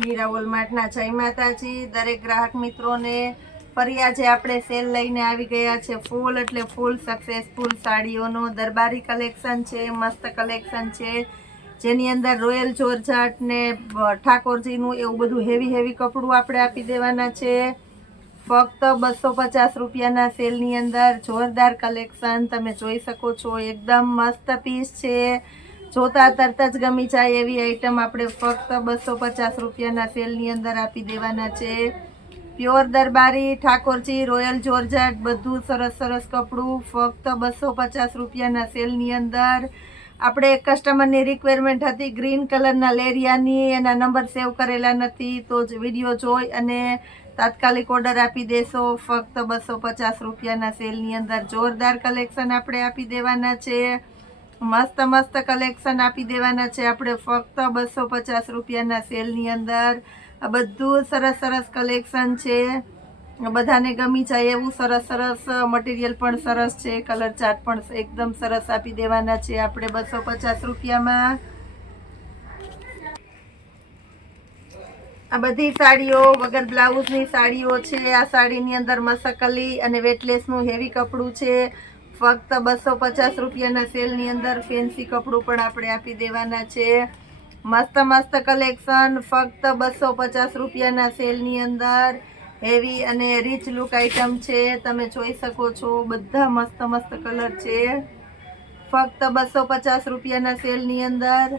મીરા વોલમાર્ટના જય માતાજી દરેક ગ્રાહક મિત્રોને ફરી આજે આપણે સેલ લઈને આવી ગયા છે ફૂલ એટલે ફૂલ સક્સેસફુલ સાડીઓનો દરબારી કલેક્શન છે મસ્ત કલેક્શન છે જેની અંદર રોયલ જોર્જટ ને ઠાકોરજીનું એવું બધું હેવી કપડું આપણે આપી દેવાના છે ફક્ત 250 રૂપિયાના સેલની અંદર જોરદાર કલેક્શન તમે જોઈ શકો છો એકદમ મસ્ત પીસ છે જોતા તરત જ ગમી જાય એવી આઈટમ આપણે ફક્ત 250 રૂપિયાના સેલની અંદર આપી દેવાના છે પ્યોર દરબારી ઠાકોરજી રોયલ જોર્જટ બધું સરસ કપડું ફક્ત 250 રૂપિયાના સેલની અંદર આપણે એક કસ્ટમરની રિક્વાયરમેન્ટ હતી ગ્રીન કલરના લેરિયાની એના નંબર સેવ કરેલા નથી તો જ વિડીયો જોઈ અને તાત્કાલિક ઓર્ડર આપી દેશો ફક્ત 250 રૂપિયાના સેલની અંદર જોરદાર કલેક્શન આપણે આપી દેવાના છે મસ્ત કલેક્શન આપી દેવાના છે આપણે ફક્ત 250 રૂપિયાના સેલની અંદર આ બધું સરસ કલેક્શન છે બધાને ગમી જાય એવું સરસ મટીરિયલ પણ સરસ છે કલર ચાર્ટ પણ એકદમ સરસ આપી દેવાના છે આપણે 250 રૂપિયામાં આ બધી સાડીઓ વગર બ્લાઉઝની સાડીઓ છે આ સાડીની અંદર મસકલી અને વેટલેસનું હેવી કપડું છે ફક્ત 250 રૂપિયાના સેલની અંદર ફેન્સી કપડું પણ આપણે આપી દેવાના છે મસ્ત કલેક્શન ફક્ત 250 રૂપિયાના સેલની અંદર હેવી અને રીચ લુક આઇટમ છે તમે જોઈ શકો છો બધા મસ્ત કલર છે ફક્ત 250 રૂપિયાના સેલની અંદર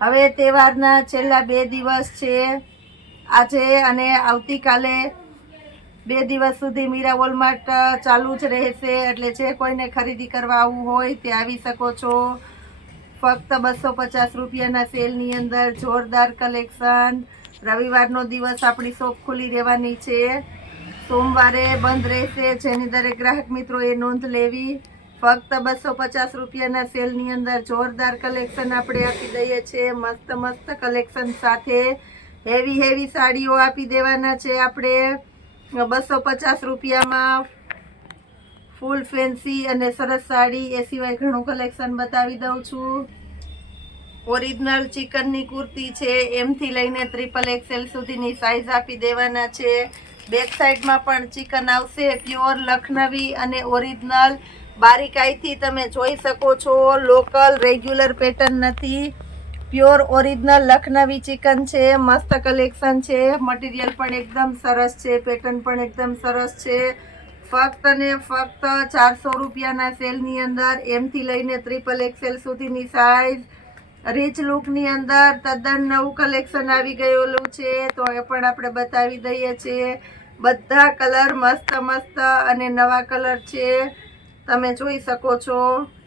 હવે તહેવારના છેલ્લા 2 દિવસ છે આજે અને આવતીકાલે 2 દિવસ સુધી મીરા વોલમાર્ટ ચાલુ જ રહેશે એટલે જે કોઈને ખરીદી કરવા આવવું હોય તે આવી શકો છો ફક્ત 250 રૂપિયાના સેલની અંદર જોરદાર કલેક્શન રવિવારનો દિવસ આપણી શોપ ખુલ્લી રહેવાની છે સોમવારે બંધ રહેશે જેની દરેક ગ્રાહક મિત્રોએ નોંધ લેવી ફક્ત 250 રૂપિયાના સેલની અંદર જોરદાર કલેક્શન આપણે આપી દઈએ છીએ મસ્ત કલેક્શન સાથે હેવી સાડીઓ આપી દેવાના છે આપણે 250 રૂપિયામાં ફૂલ ફેન્સી અને સરસ સાડી એ સિવાય ઘણું કલેક્શન બતાવી દઉં છું ઓરિજિનલ ચિકનની કુર્તી છે એમથી લઈને XXL સુધીની સાઇઝ આપી દેવાના છે બેક સાઈડમાં પણ ચિકન આવશે પ્યોર લખનવી અને ઓરિજિનલ બારીકાઈથી તમે જોઈ શકો છો લોકલ રેગ્યુલર પેટર્ન નથી પ્યોર ઓરિજિનલ લખનવી ચિકન છે મસ્ત કલેક્શન છે મટીરિયલ પણ એકદમ સરસ છે પેટર્ન પણ એકદમ સરસ છે ફક્ત ને ફક્ત 400 રૂપિયાના સેલની અંદર એમથી લઈને XXL સુધીની સાઇઝ રીચ લુકની અંદર તદ્દન નવું કલેક્શન આવી ગયેલું છે તો એ પણ આપણે બતાવી દઈએ છીએ બધા કલર મસ્ત અને નવા કલર છે તમે જોઈ શકો છો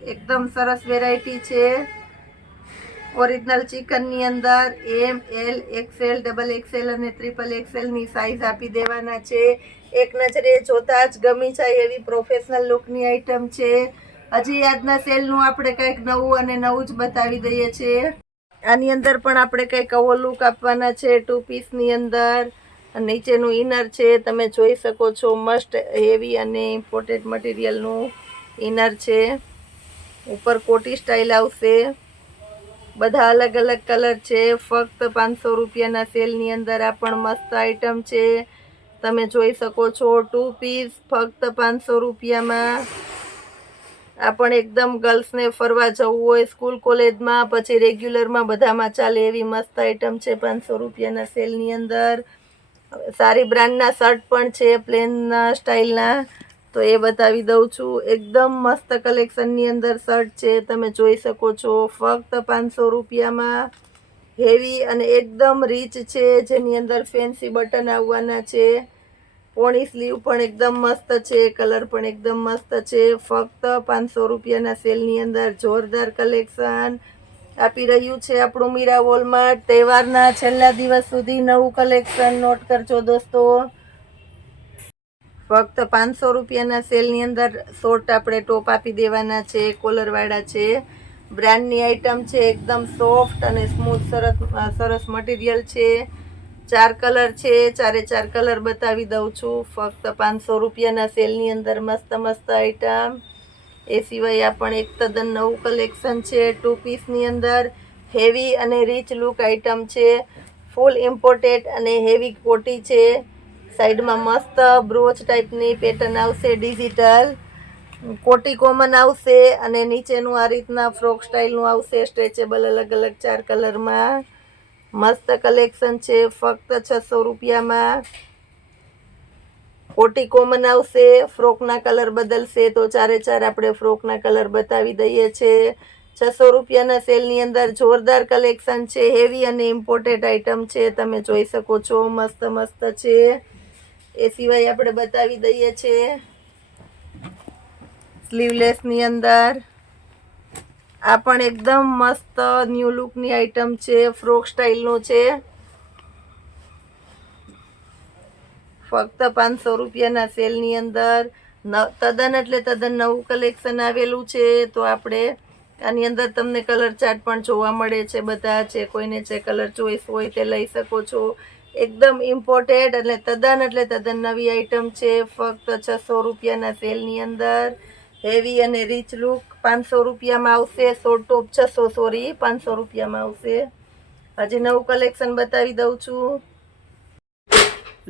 એકદમ સરસ વેરાયટી છે ઓરિજિનલ ચિકનની અંદર ML XL XXL અને XXL ની સાઇઝ આપી દેવાના છે એક નજરે જોતા જ ગમી જાય એવી પ્રોફેશનલ લુકની આઈટમ છે હજી આજના સેલનું આપણે કંઈક નવું જ બતાવી દઈએ છીએ આની અંદર પણ આપણે કંઈક આવો લુક આપવાના છે 2 પીસની અંદર નીચેનું ઇનર છે તમે જોઈ શકો છો મસ્ત હેવી અને ઇમ્પોર્ટેડ મટીરિયલનું ઇનર છે ઉપર કોટી સ્ટાઇલ આવશે બધા અલગ કલર છે ફક્ત 500 રૂપિયાના સેલની અંદર આ પણ મસ્ત આઈટમ છે તમે જોઈ શકો છો 2 પીસ ફક્ત 500 રૂપિયામાં આ પણ એકદમ ગર્લ્સને ફરવા જવું હોય સ્કૂલ કોલેજમાં પછી રેગ્યુલરમાં બધામાં ચાલે એવી મસ્ત આઈટમ છે 500 રૂપિયાના સેલની અંદર સારી બ્રાન્ડના શર્ટ પણ છે પ્લેન સ્ટાઇલના તો એ બતાવી દઉં છું એકદમ મસ્ત કલેક્શનની અંદર શર્ટ છે તમે જોઈ શકો છો ફક્ત 500 રૂપિયામાં હેવી અને એકદમ રીચ છે જેની અંદર ફેન્સી બટન આવવાના છે પોણી સ્લીવ પણ એકદમ મસ્ત છે કલર પણ એકદમ મસ્ત છે ફક્ત 500 રૂપિયાના સેલની અંદર જોરદાર કલેક્શન આપી રહ્યું છે આપણું મીરા વોલમાર્ટ તહેવારના છેલ્લા દિવસ સુધી નવું કલેક્શન નોટ કરજો દોસ્તો ફક્ત 500 રૂપિયાના સેલની અંદર શોર્ટ આપણે ટોપ આપી દેવાના છે કોલરવાળા છે બ્રાન્ડની આઈટમ છે એકદમ સોફ્ટ અને સ્મૂથ સરસ મટીરિયલ છે 4 કલર છે 4 કલર બતાવી દઉં છું ફક્ત 500 રૂપિયાના સેલની અંદર મસ્ત આઈટમ એ સિવાય આ પણ એક તદ્દન નવું કલેક્શન છે 2 પીસની અંદર હેવી અને રીચ લુક આઈટમ છે ફૂલ ઇમ્પોર્ટેડ અને હેવી કોટી છે. સાઈડમાં મસ્ત બ્રોચ ટાઈપની પેટર્ન આવશે, ડિજિટલ કોટી કોમન આવશે અને નીચેનું આ રીતના ફ્રોક સ્ટાઇલનું આવશે, સ્ટ્રેચેબલ અલગ અલગ 4 કલરમાં. મસ્ત કલેક્શન છે, ફક્ત 600 રૂપિયામાં. કોટી કોમન આવશે, ફ્રોકના કલર બદલશે તો 4 આપણે ફ્રોકના કલર બતાવી દઈએ છીએ. 600 રૂપિયાના સેલની અંદર જોરદાર કલેક્શન છે, હેવી અને ઇમ્પોર્ટેડ આઇટમ છે, તમે જોઈ શકો છો. મસ્ત મસ્ત છે. એ સિવાય આપણે બતાવી દઈએ છીએ સ્લીવલેસની અંદર. આ પણ એકદમ મસ્ત ન્યૂ લુકની આઇટમ છે, ફ્રોક સ્ટાઇલનું છે. ફક્ત 500 રૂપિયાના સેલની અંદર તદ્દન એટલે તદ્દન નવું કલેક્શન આવેલું છે. તો આપણે આની અંદર તમને કલર ચાર્ટ પણ જોવા મળે છે, બધા છે. કોઈને જે કલર ચોઈસ હોય તે લઈ શકો છો. એકદમ ઇમ્પોર્ટેડ એટલે તદ્દન નવી આઇટમ છે, ફક્ત 600 રૂપિયાના સેલની અંદર. હેવી અને રીચ લુક 500 રૂપિયામાં આવશે. શોર્ટ ટોપ 500 રૂપિયામાં આવશે. હજી નવું કલેક્શન બતાવી દઉં છું.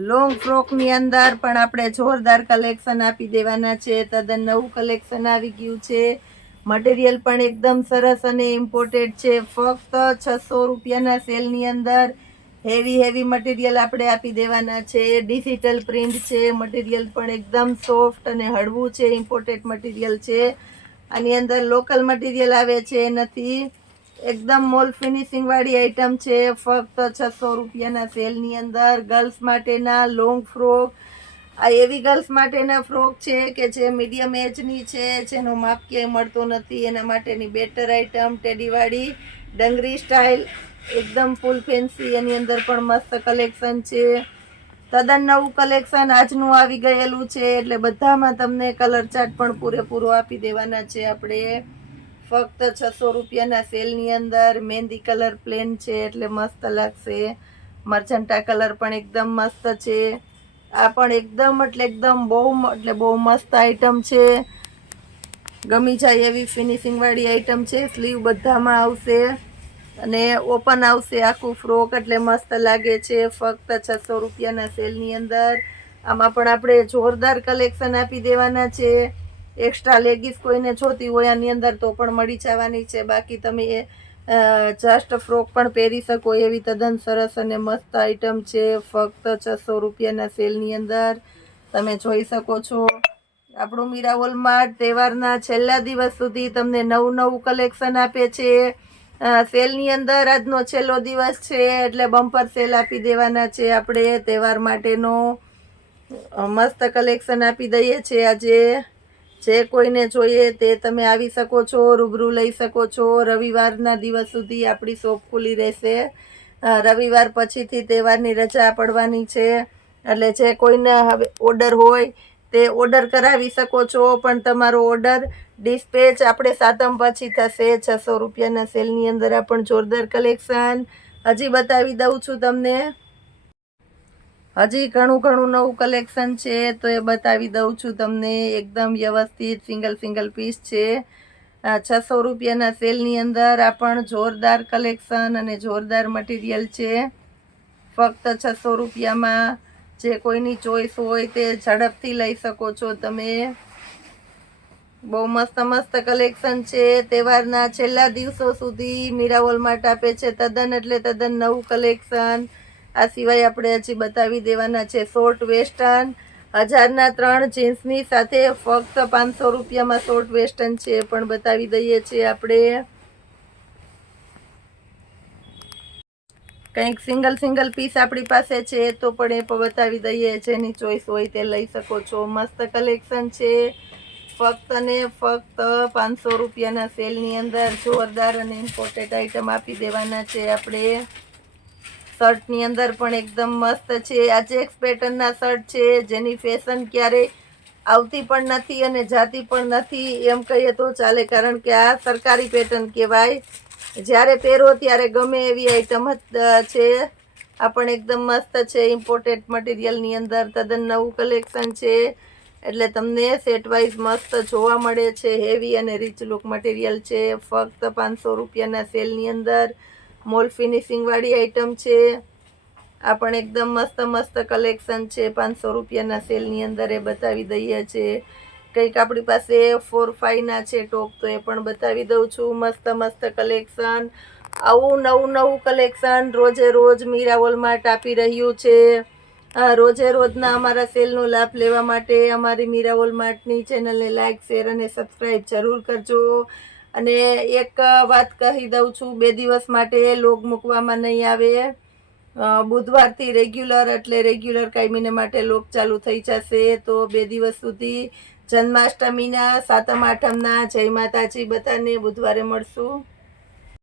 લોંગ ફ્રોકની અંદર પણ આપણે જોરદાર કલેક્શન આપી દેવાના છે. તદ્દન નવું કલેક્શન આવી ગયું છે. મટીરિયલ પણ એકદમ સરસ અને ઇમ્પોર્ટેડ છે. ફક્ત 600 રૂપિયાના સેલની અંદર હેવી મટીરિયલ આપણે આપી દેવાના છે. ડિજિટલ પ્રિન્ટ છે. મટીરિયલ પણ એકદમ સોફ્ટ અને હળવું છે. ઇમ્પોર્ટેડ મટીરિયલ છે. આની અંદર લોકલ મટીરિયલ આવે છે નથી. એકદમ મોલ ફિનિશિંગ વાળી આઈટમ છે. ફક્ત 600 રૂપિયાના સેલની અંદર ગર્લ્સ માટેના લોંગ ફ્રોક. આ એવી ગર્લ્સ માટેના ફ્રોક છે કે જે મીડિયમ એજની છે, જેનો માપ ક્યાંય મળતો નથી, એના માટેની બેટર આઈટમ. ટેડીવાળી ડંગરી સ્ટાઇલ, એકદમ ફૂલ ફેન્સી. એની અંદર પણ મસ્ત કલેક્શન છે. તદ્દન નવું કલેક્શન આજનું આવી ગયેલું છે, એટલે બધામાં તમને કલર ચાર્ટ પણ પૂરેપૂરો આપી દેવાના છે આપણે. ફક્ત 600 રૂપિયાના સેલની અંદર. મહેંદી કલર પ્લેન છે એટલે મસ્ત લાગશે. મર્ચન્ટા કલર પણ એકદમ મસ્ત છે. આ પણ એકદમ બહુ મસ્ત આઈટમ છે. ગમી જાય એવી ફિનિશિંગ વાળી આઈટમ છે. સ્લીવ બધામાં આવશે અને ઓપન આવશે આખું ફ્રોક, એટલે મસ્ત લાગે છે. ફક્ત 600 રૂપિયાના સેલની અંદર. આમાં પણ આપણે જોરદાર કલેક્શન આપી દેવાના છે. એક્સ્ટ્રા લેગીસ કોઈને જોતી હોય આની અંદર તો પણ મળી જવાની છે. બાકી તમે જસ્ટ ફ્રોક પણ પહેરી શકો એવી તદ્દન સરસ અને મસ્ત આઈટમ છે. ફક્ત 600 રૂપિયાના સેલની અંદર તમે જોઈ શકો છો. આપણું મીરા હોલમાર્ટ તહેવારના છેલ્લા દિવસ સુધી તમને નવું કલેક્શન આપે છે. સેલની અંદર આજનો છેલ્લો દિવસ છે એટલે બમ્પર સેલ આપી દેવાના છે આપણે. તહેવાર માટેનો મસ્ત કલેક્શન આપી દઈએ છીએ આજે. જે કોઈને જોઈએ તે તમે આવી શકો છો, રૂબરૂ લઈ શકો છો. રવિવારના દિવસ સુધી આપણી શોપ ખુલ્લી રહેશે. રવિવાર પછીથી તહેવારની રજા પડવાની છે, એટલે જે કોઈને હવે ઓર્ડર હોય તે ઓર્ડર કરાવી શકો છો. પણ તમારો ઓર્ડર ડિસ્પેચ આપણે સાતમ પછી થશે. 600 રૂપિયાના સેલની અંદર આ પણ જોરદાર કલેક્શન હજી બતાવી દઉં છું તમને. હજી ઘણું નવું કલેક્શન છે તો એ બતાવી દઉં છું તમને. એકદમ વ્યવસ્થિત સિંગલ પીસ છે. 600 રૂપિયાના સેલની અંદર આ પણ જોરદાર કલેક્શન અને જોરદાર મટીરિયલ છે. ફક્ત 600 રૂપિયામાં. જે કોઈની ચોઈસ હોય તે ઝડપથી લઈ શકો છો તમે. બહુ મસ્ત કલેક્શન છે. તહેવારના છેલ્લા દિવસો સુધી મીરા હોલમાર્ટ આપે છે તદ્દન નવું કલેક્શન. આ સિવાય આપણે હજી બતાવી દેવાના છે શોર્ટ વેસ્ટર્ન. 1000ના 3 જીન્સની સાથે ફક્ત 500 રૂપિયામાં શોર્ટ વેસ્ટર્ન છે પણ બતાવી દઈએ છીએ આપણે. કંઈક સિંગલ પીસ આપણી પાસે છે તો પણ એ પણ બતાવી દઈએ. જેની ચોઈસ હોય તે લઈ શકો છો. મસ્ત કલેક્શન છે. ફક્ત 500 રૂપિયાના સેલની અંદર જોરદાર અને ઇમ્પોર્ટેન્ટ આઈટમ આપી દેવાના છે આપણે. શર્ટની અંદર પણ એકદમ મસ્ત છે. આ ચેક્સ પેટર્નના શર્ટ છે જેની ફેશન ક્યારેય આવતી પણ નથી અને જાતી પણ નથી એમ કહીએ તો ચાલે, કારણ કે આ સરકારી પેટર્ન કહેવાય. જ્યારે પહેરો ત્યારે ગમે એવી આઈટમ છે. આ પણ એકદમ મસ્ત છે. ઇમ્પોર્ટેડ મટીરિયલની અંદર તદ્દન નવું કલેક્શન છે, એટલે તમને સેટ વાઇઝ મસ્ત જોવા મળે છે. હેવી અને રીચ લુક મટીરિયલ છે. ફક્ત 500 રૂપિયાના સેલની અંદર મોલ ફિનિશિંગ વાળી આઈટમ છે. આ પણ એકદમ મસ્ત મસ્ત કલેક્શન છે. 500 રૂપિયાના સેલની અંદર એ બતાવી દઈએ છીએ. કંઈક આપણી પાસે 4-5 છે ટોપ, તો એ પણ બતાવી દઉં છું. મસ્ત મસ્ત કલેક્શન, આવું નવું નવું કલેક્શન રોજે રોજ મીરા વોલમાર્ટ આપી રહ્યું છે. રોજે રોજના અમારા સેલનો લાભ લેવા માટે અમારી મીરા વોલમાર્ટની ચેનલને લાઇક, શેર અને સબસ્ક્રાઈબ જરૂર કરજો. અને એક વાત કહી દઉં છું, 2 દિવસ માટે લોગ મૂકવામાં નહીં આવે. બુધવારથી રેગ્યુલર, એટલે રેગ્યુલર કાયમીને માટે લોક ચાલુ થઈ જશે. તો 2 દિવસ સુધી જન્માષ્ટમીના, 7મ 8મના, જય માતાજી બધાને. બુધવારે મળશું.